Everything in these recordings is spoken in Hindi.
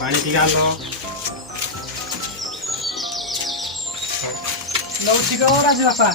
पानी टिका लो लौटी का और आज बापा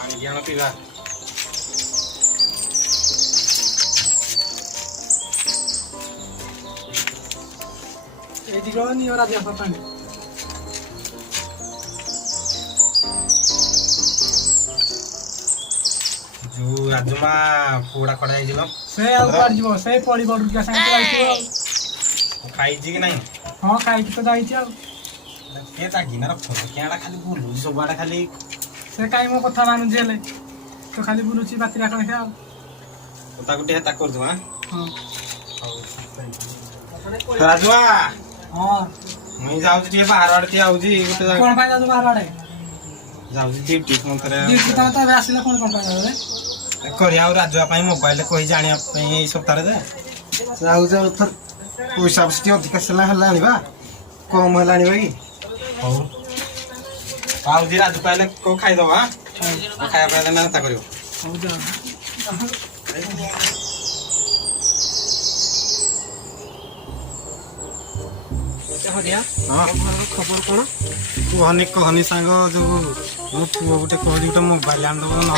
पानी ज्ञान पीवा एदिको नि और आज बापा पानी जो राजुमा पोड़ा खड़ा है जिलो से आउ पार जीवो से पड़ी बडू के संग आइतो खाई जी कि नहीं हां खाई तो जाईची आ के ता गिनार फोन केडा खाली बुलु सबआडा खाली से काई मो कथा मानु जेले तो खाली बुलुची बातिरा कने के आ ओता गुटे हेता कर दु हां हां राजुमा हां मुई जाउ जे बाहर आडती आउजी गुटे कोन पाई जाऊ बाहर आडे जाउ जी ड्यूटी फोन करे ड्यूटी ता ता आसिला कोन पाई जाऊ रे करिया और राजुआ पाई मोबाइल कहि जानिया पई ए सप्ताह रे जाउ जाउ थर पैसा बसती अधिक सला हलानी बा कम हलानी बा की हो आउजी राजू पाइले को खाइ दो हां खाया पाइले ना ता करियो हो जा हरिया हां खबर कोन कहनी कहनी सांग जो मो पुओ गुटे कहली गुटे मोबाइल आन दो न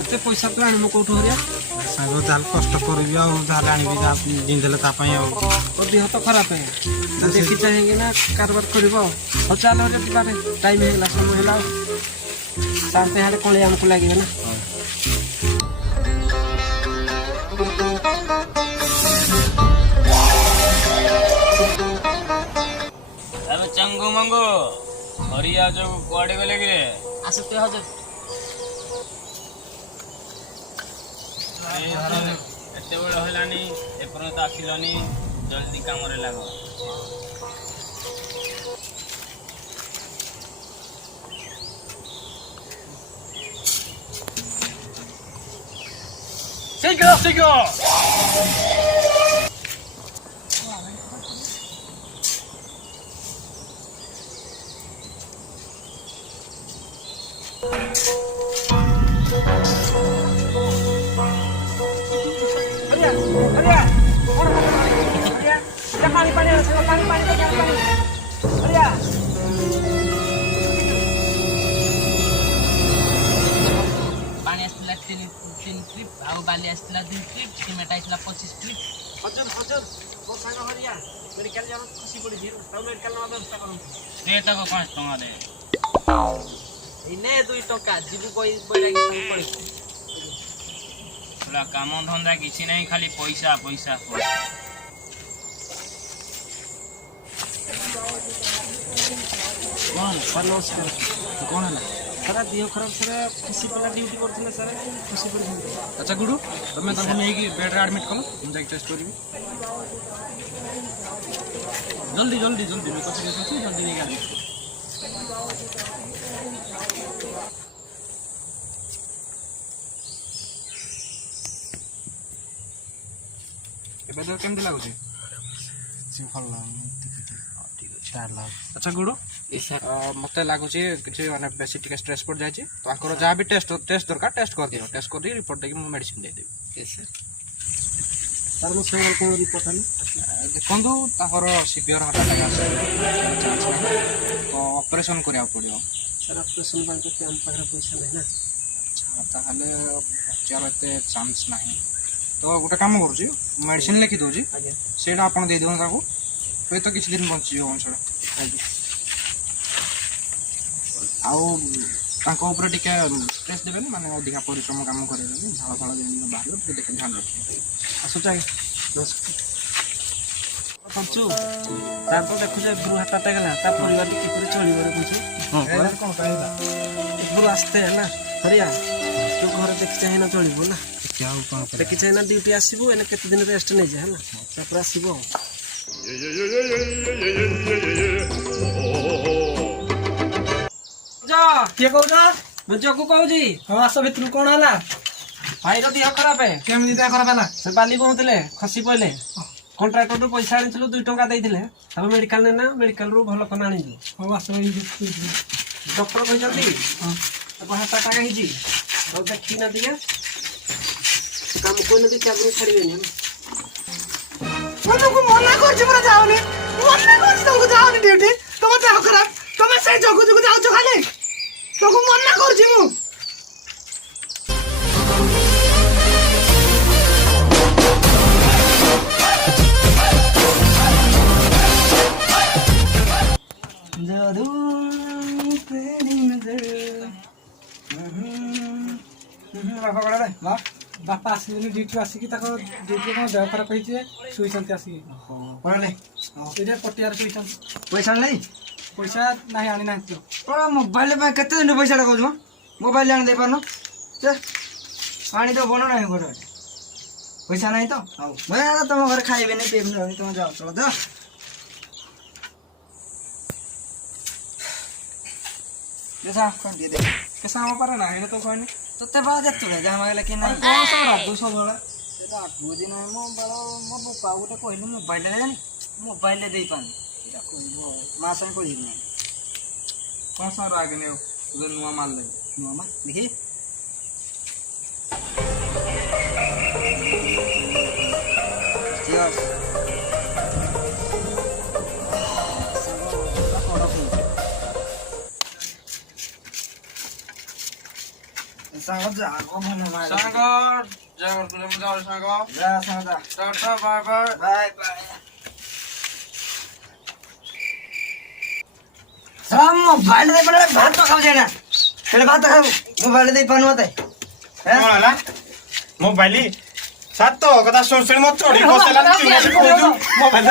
एते पैसा तो आनी मो कोठो हरिया सांग जाल कष्ट करबी आ जाल आनी जा दिन देले ता पई आ और देह तो खराब है देखि चाहेंगे ना कारबार करबो हो चलो रे बारे टाइम हेला समय हेला शांति हाले कोले हमको लागिबे ना अबे चंगू मंगू हरिया जो कुआडे गले कि आसते हजे एते बड़ हलानी एपर्यंत आसिलनी जल्दी काम रे लागो Sigo! बाली आसला 2 ट्रिप सिमेंट आसला 25 ट्रिप हजर हजर वो साइड हरिया मेडिकल जानो खुशी पड़ी जे तो मेडिकल में व्यवस्था करूं दे तक 5 टका दे इने 2 टका जीबू कोई बड़ा की पड़ी पूरा काम धंधा किछि नहीं खाली पैसा पैसा कौन है सारा दियो खराब सारा खुशी पड़ा ड्यूटी करथिले सारा खुशी पड़ी अच्छा गुडू तमे ताको नै कि बेड रे एडमिट कलो हम जाके टेस्ट करबी जल्दी जल्दी जल्दी मैं कथि कहै छी जल्दी नै गाली एबे तो केमति लागु छी सिंफल अच्छा गुडू मते लागु छी किछि माने बेसी टिके स्ट्रेस पड़ जाय छी तो आकर जा भी टेस्ट दरकार टेस्ट कर दियो टेस्ट कर दी रिपोर्ट दे कि मेडिसिन दे देबी यस सर सर मो से कोन रिपोर्ट आनी देखंदु ताकर सीवियर हार्ट अटैक आसे तो ऑपरेशन करिया पड़ियो सर ऑपरेशन बांके के हम पाखरे पैसा नहीं ना ताहले बचार एते चांस नहीं तो गोटे काम करू छी मेडिसिन लिखि दो जी सेटा आपण दे दियो ताको तो तो किछि दिन बंची हो अंशड़ा आउ ताको ऊपर टिके स्ट्रेस देबे माने अधिका परिश्रम काम करे झाळ फाळ जे बाहर तो देखे ध्यान रख असो चाहे ଖର୍ଚ୍ଚ ତାପରେ ଦେଖୁଛ ଏଗୁରୁ ହାର୍ଟ ଆଟାକ୍ ହେଲା ତା ପରିବାରଟି କିପରି ଚଳିବ ରେ ବୁଝୁ କ'ଣ କହିଲା ଏଗୁରୁ ଆସ୍ତେ ହେଲା ହରିଆ ତୁ ଘରେ ଦେଖି ଚାହିଁନା ଚଳିବୁ ହେଲା ଦେଖି ଚାହିଁନା ଡ୍ୟୁଟି ଆସିବୁ ଏନେ କେତେ ଦିନ ରେଷ୍ଟ ନେଇଯା ହେଲା ତାପରେ ଆସିବୁ ଆଉ କିଏ କହୁଛ ମୁଁ ଜଗୁ କହୁଛି ହଁ ଆସ ଭିତରୁ କ'ଣ ହେଲା ଭାଇର ଦେହ ଖରାପ କେମିତି ଦେହ ଖରାପ ହେଲା ସେ ବାଲି ବୋହୁଥିଲେ ଖସି ପଇଲେ କଣ୍ଟ୍ରାକ୍ଟରରୁ ପଇସା ଆଣିଥିଲୁ 2 ଟଙ୍କା ଦେଇଥିଲେ ତାପରେ ମେଡିକାଲ ନେନା ମେଡିକାଲରୁ ଭଲ କନା ଆଣିଛୁ ହଉ ଆସ ଡକ୍ଟର କହିଛନ୍ତି ତାକୁ ହାର୍ଟ ଆଟାକ୍ ହେଇଛି ଆଉ ଦେଖି ନା ଟିକେ କାମ କହିନାହାନ୍ତି ଚାକରି ଛାଡ଼ିବେନି ମୁଁ ତୁମକୁ ମନା କରୁଛି ପୁରା ଯାଉନି ମନା କରୁଛି ତୁମକୁ ଯାଉନି ଡ୍ୟୁଟି ତମ ଦେହ ଖରାପ ତମେ ସେଇ ଜଗୁ ଜଗୁ ଯାଉଛ ଖାଲି ତୁମକୁ ମନା କରୁଛି ମୁଁ ବାପା ଆସିଲେନି ଡ୍ୟୁଟି ଆସିକି ତାଙ୍କ ଡ୍ୟୁଟି କ'ଣ ଦେହ ଖରାପ ହେଇଛି ଶୋଇଛନ୍ତି ଆସିକି ଏଇଟା ପଟିଆରେ ଶୋଇଛନ୍ତି पैसा नहीं ପଇସା ନାହିଁ ଆଣିନାହାନ୍ତି मोबाइल में केते दिन पैसा टा कहू मोबाइल आने दे पारन पानी तो बनो नहीं घर पैसा नहीं तो मैं तुम घर खाइबे नहीं पीबे नहीं तुम जाओ चलो जा देखा कौन दे दे କେସା ଆମ ପାରେ ନାହିଁ ତ କହିନି तो ते बात दे तू जा मागले कि नहीं କ'ଣ ସବୁ ରାଧୁ ସବୁବେଳେ बुझी नहीं मो बालो मो बुपा गोटे कहली मोबाइल ले मोबाइल ले दे पानी कहबो मां संग कहि नहीं କ'ଣ ସବୁ ଆଗେ ନେଉ ନୂଆ ମାଲ ଲାଗି मामा देखी Cheers. सांग जागो भने मारे ସାଙ୍ଗ ଯାଅ ଯାଅ ସାଙ୍ଗ जा सांग जा tata bye bye bye bye साम मोबाइल दे पर भात तो खाओ जाना हेले भात खाओ मोबाइल दे पानु मते କ'ଣ ହେଲା ମୋବାଇଲ ସାତ କଥା ଶୁଣି ଶୁଣି ମୋ ଚଢି ବସେଲା ମୋବାଇଲ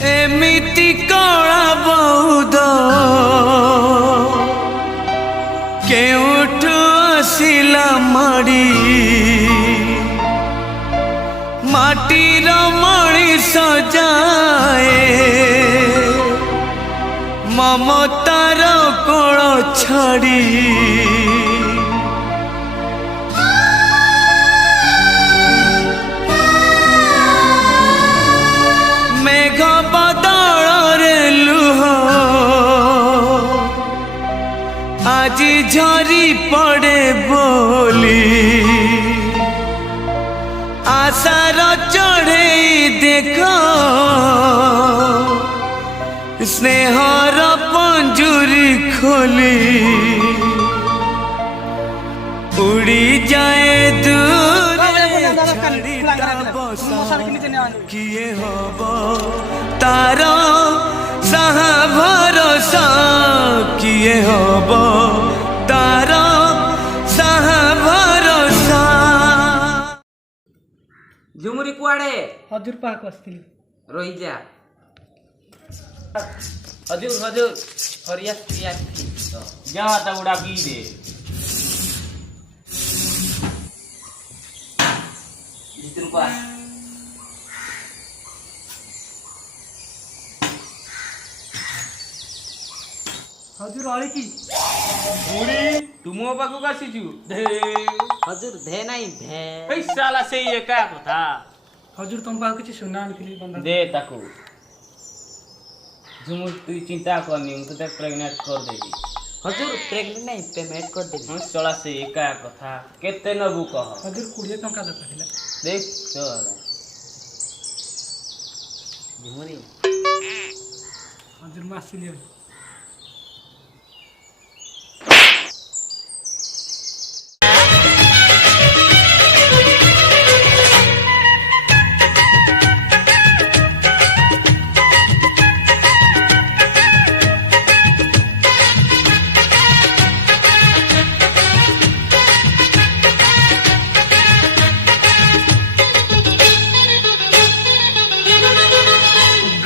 एमिति कला बौद केउठु आसिला माड़ी माटीर मणिष जाए ममतार कोल छाड़ी मेघ बदल लुह आज झरी पड़े बोली आशार चढ़े देख स्नेहर पंजुरी खोली उड़ी जाए दूर किए हब तार साहा भरोसा किए हब तार साहा भरोसा ଝୁମୁରି କୁଆଡେ ହଜୁର ପାହାକୁ ଆସିଥିଲି ରହିଯା हजूर हजूर हरिया प्रिया जा ता उड़ा की दे भितर को आ हजूर अड़ी की बुड़ी तुम पाखु आसीचु दे हजूर धे नहीं भे ए साला से एका कथा हजूर तुम पाखु किसी सुना आनी बंदा दे ताकू झुमुर तू चिंता करनी हूं तो प्रेग्नेंट कर देगी हजूर प्रेग्नेंट नहीं पेमेंट कर दे हम साला से एका कथा केते नबु कह हजूर 20 टंका दरकार थिला देख चल झुमुरी हजूर मासी ले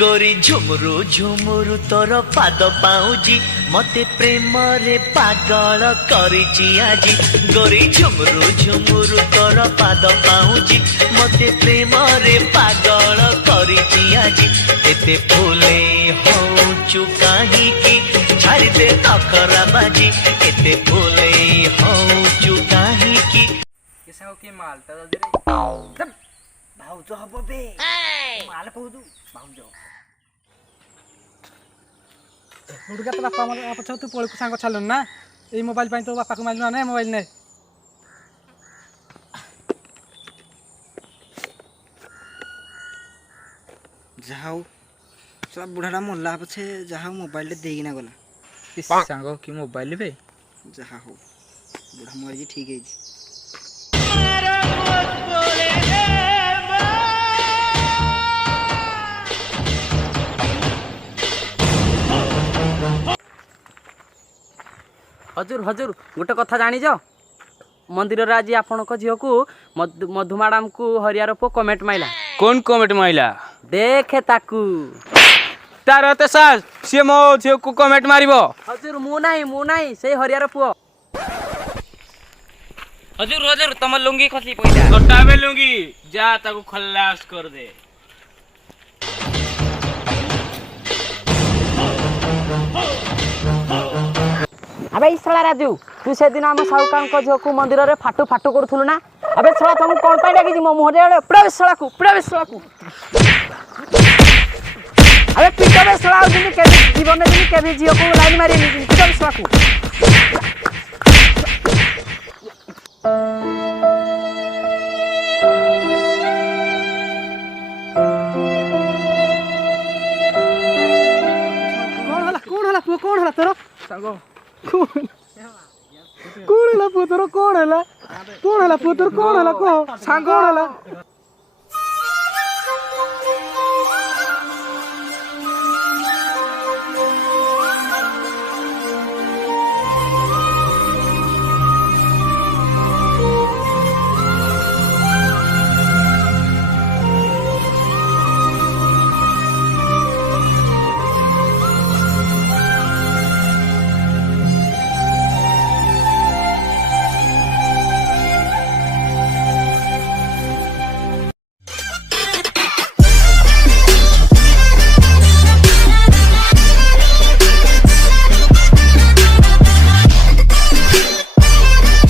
गोरी झुमुरु झुमुरु तोर पाद पाउजी मते प्रेम रे पागल करिची आजी गोरी झुमुरु झुमुरु तोर पाद पाउजी मते प्रेम रे पागल करिची आजी एते फूले होचु काहे की छाड़ी दे नखरा बाजी एते फूले होचु काहे की केसा के मालटा दे भाउजो हबो बे माल कहू भाउजो हुडका तो बापा मतलब आप तू पळ को सांग छालन ना ए मोबाइल पाई तो बापा को माइल ना मोबाइल ने ଯାହାଉ ସେଟା ବୁଢ଼ାଟା ମଲା ପଛେ ଯାହା ହଉ ମୋବାଇଲଟେ ଦେଇକିନା ଗଲା सांगो की मोबाइल बे ଯାହା ହଉ ବୁଢ଼ା ମରିଛି ଠିକ୍ ହେଇଛି हजूर हजूर गोटे कथा जानिज मंदिर रे आज आपनक झियो को मधु मैडम को हरियार पो कमेंट माइला कौन कमेंट माइला देखे ताकू तार ते साल से मो झियो को कमेंट मारिबो हजूर मु नाही से हरियार पुओ हजूर हजूर तम लुंगी खसी पइला गोटाबे लूंगी जा ताको खल्लास कर दे अबे इसला राजू तू से दिन हम साहुकान को झोकू मंदिर रे फाटू फाटू करथुलु ना अबे छला तुम कोन पाई डाकी मो मोहरे प्रवेश छला को अबे पिटो बे छला दिन के जीवन में दिन के भी जियो को लाइन मारी पिटो बे छला को कौन हला तोर सांगो कौन हला पुओ तोर कौन हला पुओ तोर कौन हला को सांगो हला